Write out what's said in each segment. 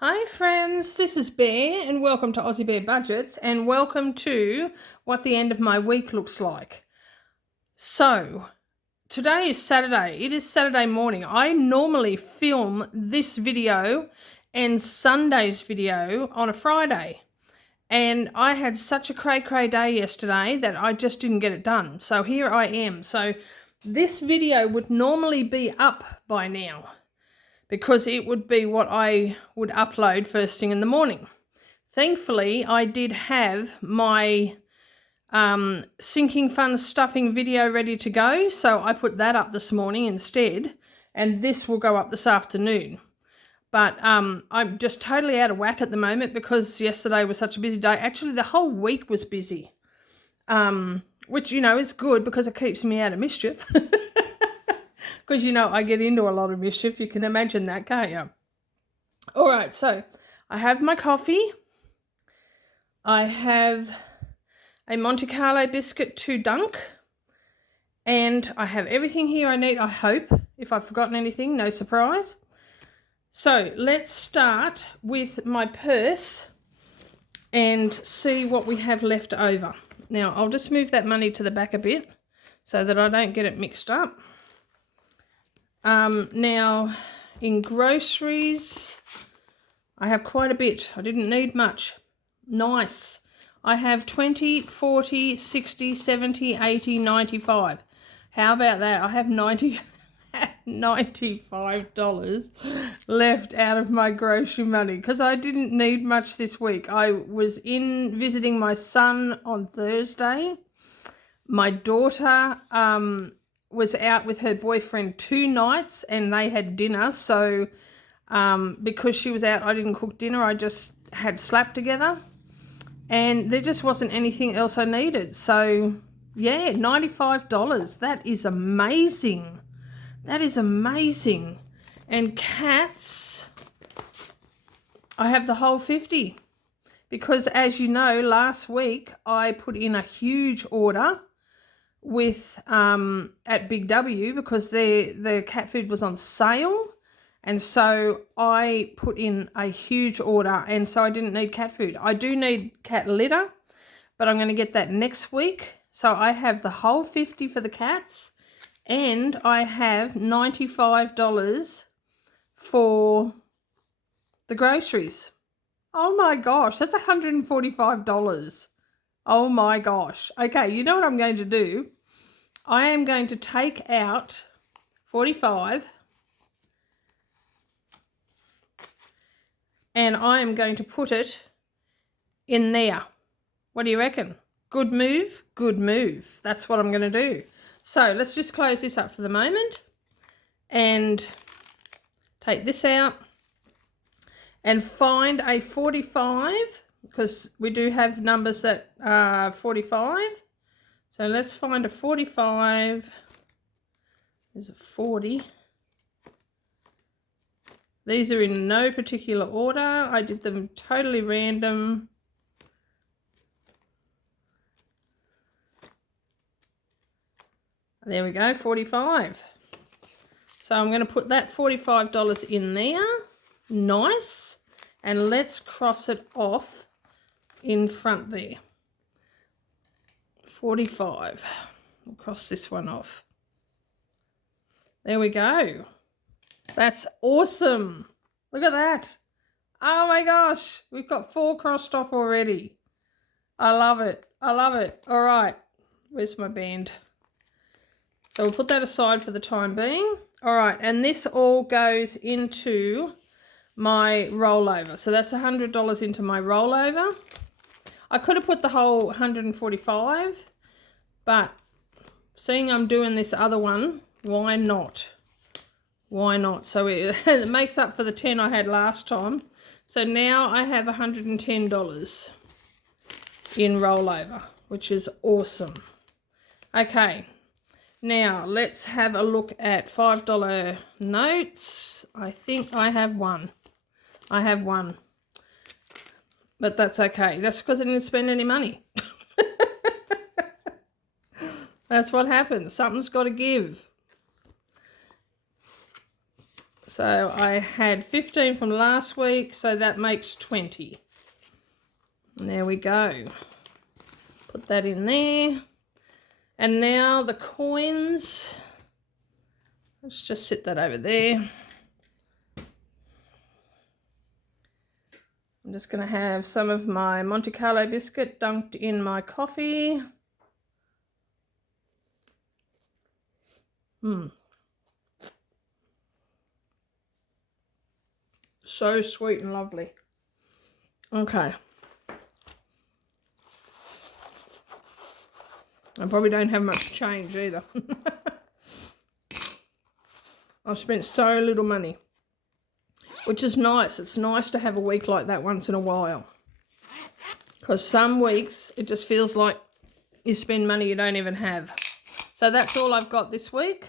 Hi friends, this is Bear and welcome to AussieBearBudgets and welcome to what the end of my week looks like. So, today is Saturday. It is Saturday morning. I normally film this video and Sunday's video on a Friday. And I had such a cray-cray day yesterday that I just didn't get it done. So here I am. So this video would normally be up by now, because it would be what I would upload first thing in the morning. Thankfully, I did have my sinking fun stuffing video ready to go, so I put that up this morning instead, and this will go up this afternoon. But I'm just totally out of whack at the moment because yesterday was such a busy day. Actually, the whole week was busy, which, you know, is good because it keeps me out of mischief. Because, you know, I get into a lot of mischief. You can imagine that, can't you? All right, so I have my coffee. I have a Monte Carlo biscuit to dunk. And I have everything here I need, I hope. If I've forgotten anything, no surprise. So let's start with my purse and see what we have left over. Now, I'll just move that money to the back a bit so that I don't get it mixed up. Now, in groceries, I have quite a bit. I didn't need much. Nice. I have 20, 40, 60, 70, 80, 95. How about that? I have $95 left out of my grocery money because I didn't need much this week. I was in visiting my son on Thursday. My daughter was out with her boyfriend 2 nights and they had dinner. So because she was out, I didn't cook dinner. I just had slap together. And there just wasn't anything else I needed. So, yeah, $95. That is amazing. That is amazing. And cats, I have the whole 50. Because as you know, last week I put in a huge order with at Big W because the cat food was on sale, and so I put in a huge order, and so I didn't need cat food. I do need cat litter, but I'm going to get that next week. So I have the whole 50 for the cats, and I have $95 for the groceries. Oh my gosh, that's $145. Oh my gosh. Okay, you know what I'm going to do? I am going to take out 45 and I am going to put it in there. What do you reckon? Good move? Good move. That's what I'm going to do. So let's just close this up for the moment and take this out and find a 45, because we do have numbers that are 45. So let's find a 45. There's a 40. These are in no particular order. I did them totally random. There we go, 45. So I'm going to put that $45 in there. Nice. And let's cross it off in front there. 45. We'll cross this one off. There we go. That's awesome. Look at that. Oh my gosh. We've got 4 crossed off already. I love it. I love it. All right. Where's my band? So we'll put that aside for the time being. All right. And this all goes into my rollover. So that's $100 into my rollover. I could have put the whole 145, but seeing I'm doing this other one, why not? Why not? So it makes up for the 10 I had last time. So now I have $110 in rollover, which is awesome. Okay, now let's have a look at $5 notes. I think I have one. I have one. But that's okay. That's because I didn't spend any money. That's what happens. Something's got to give. So I had 15 from last week, so that makes 20. And there we go. Put that in there. And now the coins. Let's just sit that over there. I'm just going to have some of my Monte Carlo biscuit dunked in my coffee. So sweet and lovely. Okay. I probably don't have much change either. I've spent so little money, which is nice. It's nice to have a week like that once in a while, because some weeks it just feels like you spend money you don't even have. So that's all I've got this week.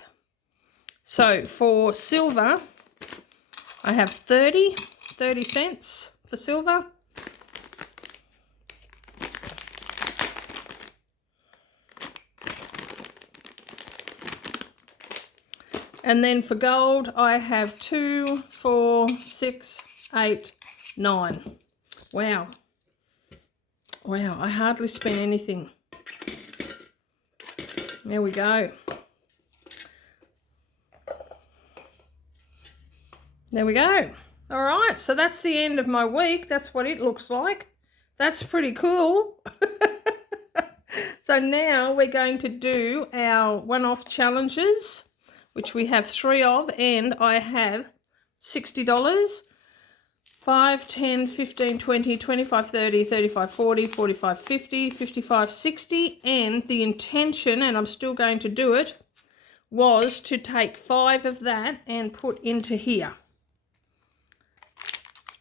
So for silver, I have 30 cents for silver. And then for gold, I have 2, 4, 6, 8, 9. Wow. Wow, I hardly spent anything. There we go. There we go. All right, so that's the end of my week. That's what it looks like. That's pretty cool. So now we're going to do our one-off challenges, which we have 3 of, and I have $60, 5, 10, 15, 20, 25, 30, 35, 40, 45, 50, 55, 60, and the intention, and I'm still going to do it, was to take 5 of that and put into here.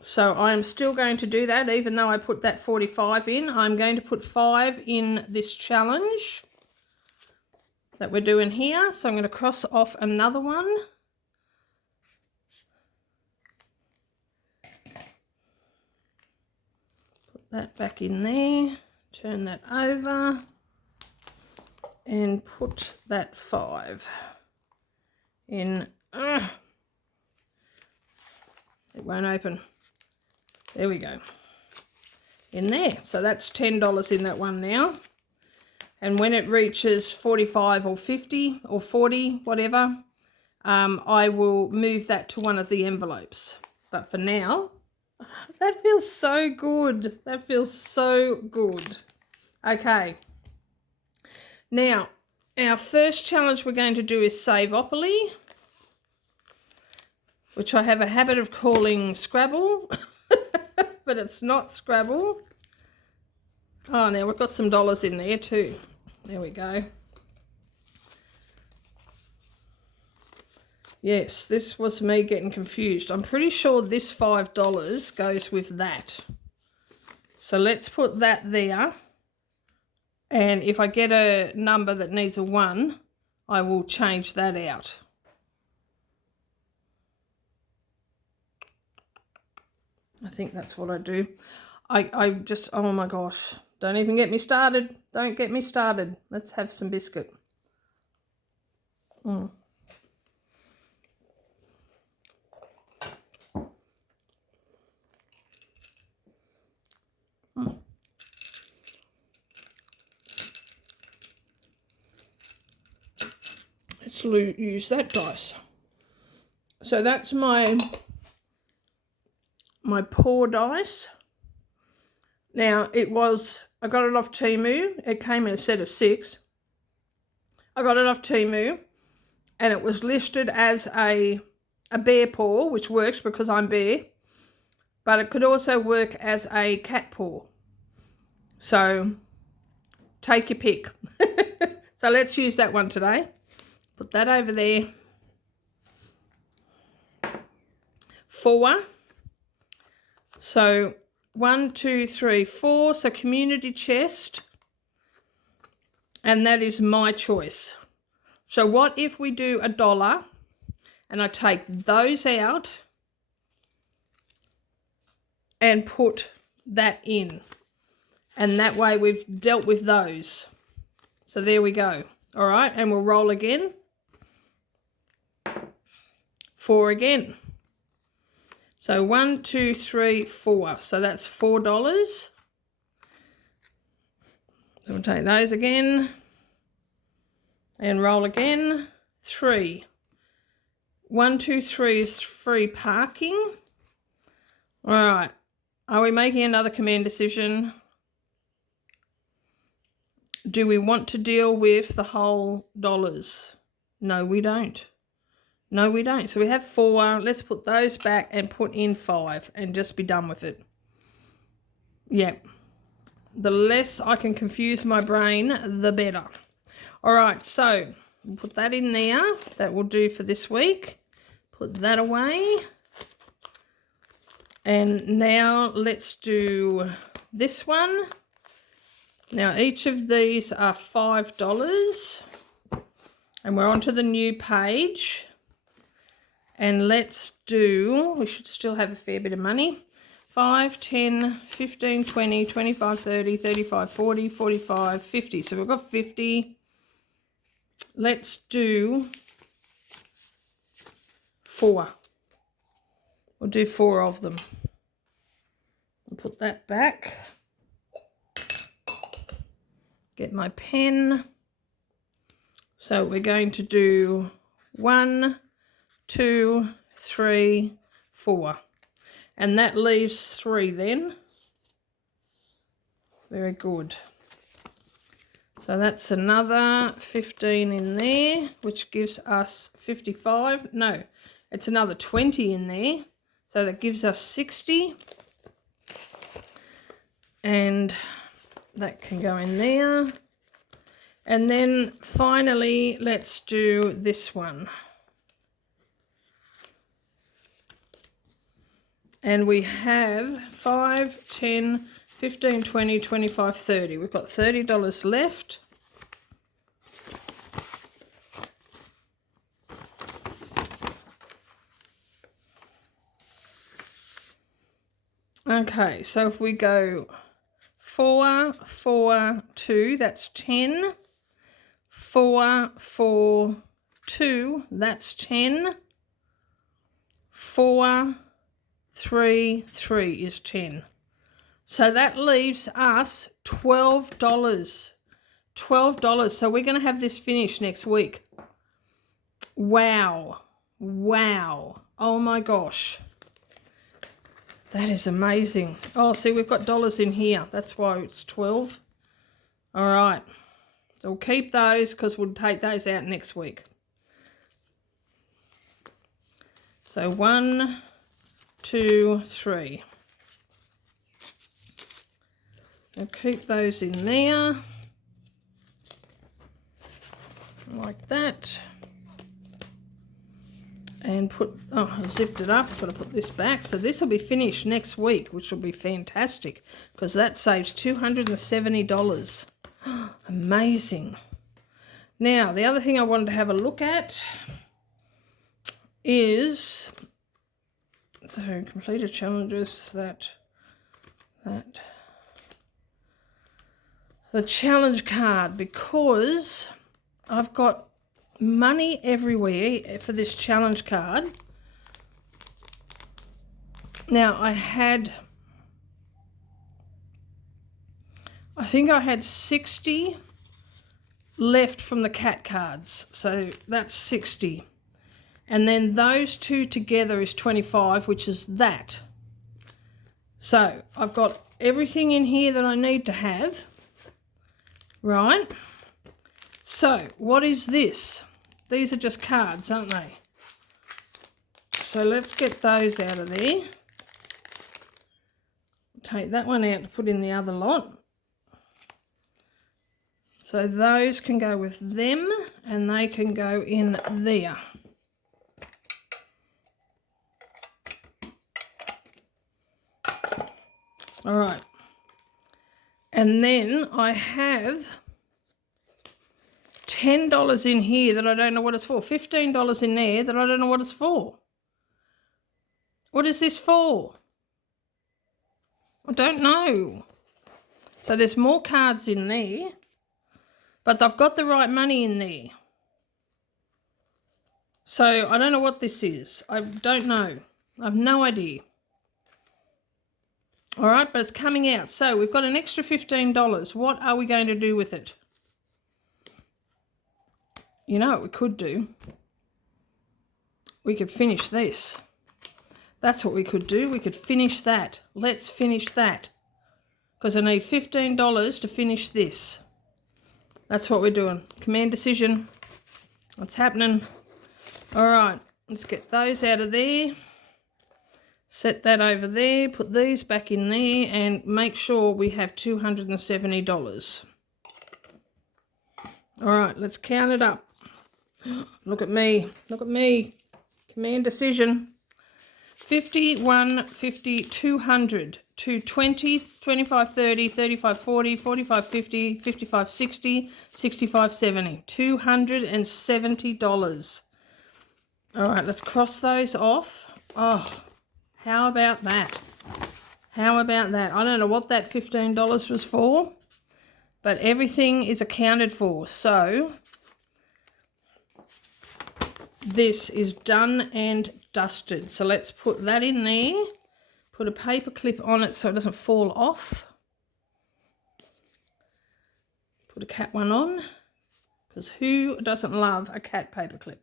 So I'm still going to do that, even though I put that 45 in. I'm going to put 5 in this challenge that we're doing here. So I'm going to cross off another one. Put that back in there. Turn that over. And put that 5 in. It won't open. There we go. In there. So that's $10 in that one now. And when it reaches 45 or 50 or 40, whatever, I will move that to one of the envelopes. But for now, that feels so good. That feels so good. Okay. Now, our first challenge we're going to do is Saveopoly, which I have a habit of calling Scrabble, but it's not Scrabble. Oh, now we've got some dollars in there too. There we go. Yes, this was me getting confused. I'm pretty sure this $5 goes with that. So let's put that there. And if I get a number that needs a 1, I will change that out. I think that's what I do. I just, oh my gosh. Don't even get me started. Don't get me started. Let's have some biscuit. Let's use that dice. So that's my pour dice. Now I got it off Temu. It came in a set of 6. I got it off Temu, and it was listed as a bear paw, which works because I'm bear, but it could also work as a cat paw. So take your pick. So let's use that one today. Put that over there. 4. So 1, 2, 3, 4. So community chest. And that is my choice. So what if we do $1 and I take those out and put that in? And that way we've dealt with those. So there we go. All right, and we'll roll again. 4 again. So 1, 2, 3, 4. So that's $4. So we'll take those again and roll again. 3. 1, 2, 3 is free parking. All right. Are we making another command decision? Do we want to deal with the whole dollars? No, we don't. No, we don't. So we have 4. Let's put those back and put in 5 and just be done with it. Yep. The less I can confuse my brain, the better. All right, so we'll put that in there. That will do for this week. Put that away. And now let's do this one. Now each of these are $5. And we're on to the new page. And let's do, we should still have a fair bit of money. 5, 10, 15, 20, 25, 30, 35, 40, 45, 50. So we've got 50. Let's do 4. We'll do 4 of them. I'll put that back. Get my pen. So we're going to do 1, 2, 3, 4. And that leaves 3 then. Very good. So that's another 15 in there, which gives us 55. No, it's another 20 in there. So that gives us 60. And that can go in there. And then finally, let's do this one. And we have 5, 10, 15, 20, 25, 30. We've got $30 left. Okay, so if we go 4, 4, 2, that's 10. 4, 4, 2, that's 10. 4, 3, 3 is 10. So that leaves us $12. $12. So we're going to have this finished next week. Wow. Wow. Oh my gosh. That is amazing. Oh, see, we've got dollars in here. That's why it's 12. All right. So we'll keep those because we'll take those out next week. So 1, 2, 3. I'll keep those in there. Like that. And put, oh, I zipped it up. I've got to put this back. So this will be finished next week, which will be fantastic because that saves $270. Amazing. Now, the other thing I wanted to have a look at is, so completed challenges the challenge card, because I've got money everywhere for this challenge card. Now I think I had 60 left from the cat cards, so that's 60. And then those two together is 25, which is that. So I've got everything in here that I need to have, right? So what is this? These are just cards, aren't they? So let's get those out of there. Take that one out to put in the other lot. So those can go with them and they can go in there. All right. And then I have $10 in here that I don't know what it's for. $15 in there that I don't know what it's for. What is this for? I don't know. So there's more cards in there, but I've got the right money in there. So I don't know what this is. I don't know. I have no idea. All right, but it's coming out. So we've got an extra $15. What are we going to do with it? You know what we could do? We could finish this. That's what we could do. We could finish that. Let's finish that. Because I need $15 to finish this. That's what we're doing. Command decision. What's happening? All right, let's get those out of there. Set that over there. Put these back in there and make sure we have $270. All right, let's count it up. Look at me. Look at me. Command decision. 50, 1, 50, 200, 220, 25, 30, 35, 40, 45, 50, 55, 60, 65, 70. $270. All right, let's cross those off. Oh, how about that? How about that? I don't know what that $15 was for, but everything is accounted for. So this is done and dusted. So let's put that in there. Put a paper clip on it so it doesn't fall off. Put a cat one on, because who doesn't love a cat paper clip?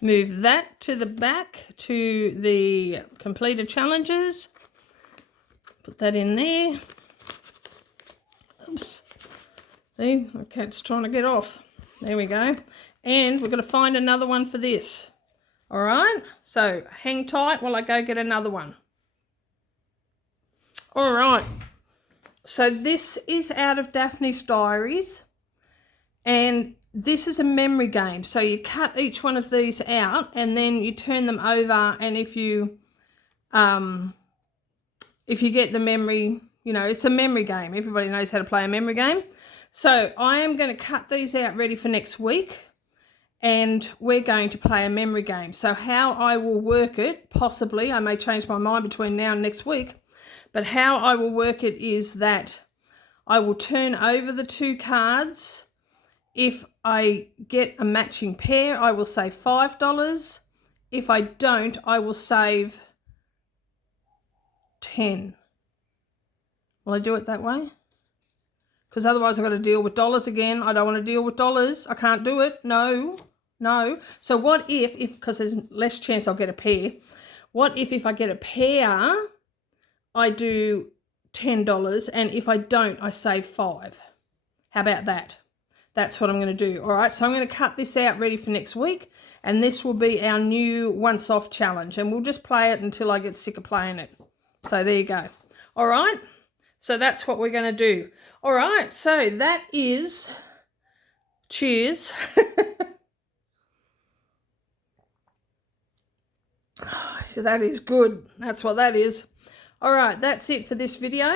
Move that to the back to the completed challenges. Put that in there. Oops. See, the cat's trying to get off. There we go. And we're going to find another one for this. All right, so hang tight while I go get another one. All right, so this is out of Daphne's Diaries, and this is a memory game. So you cut each one of these out and then you turn them over, and if you get the memory, you know, it's a memory game. Everybody knows how to play a memory game. So I am going to cut these out ready for next week. And we're going to play a memory game. So how I will work it, possibly, I may change my mind between now and next week, but how I will work it is that I will turn over the two cards. If I get a matching pair, I will save $5. If I don't, I will save $10. Will I do it that way? Because otherwise I've got to deal with dollars again. I don't want to deal with dollars. I can't do it. No. So what if because there's less chance I'll get a pair, what if I get a pair, I do $10, and if I don't, I save $5. How about that? That's what I'm going to do. All right, so I'm going to cut this out ready for next week, and this will be our new once off challenge, and we'll just play it until I get sick of playing it. So there you go. All right, so that's what we're going to do. All right, so that is, cheers. That is good. That's what that is. All right, that's it for this video.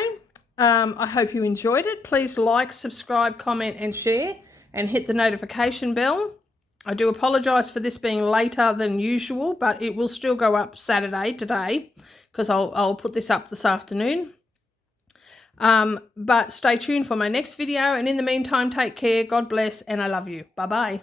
I hope you enjoyed it. Please like, subscribe, comment and share, and hit the notification bell. I do apologise for this being later than usual, but it will still go up Saturday today, because I'll put this up this afternoon. But stay tuned for my next video, and in the meantime, take care, God bless, and I love you. Bye-bye.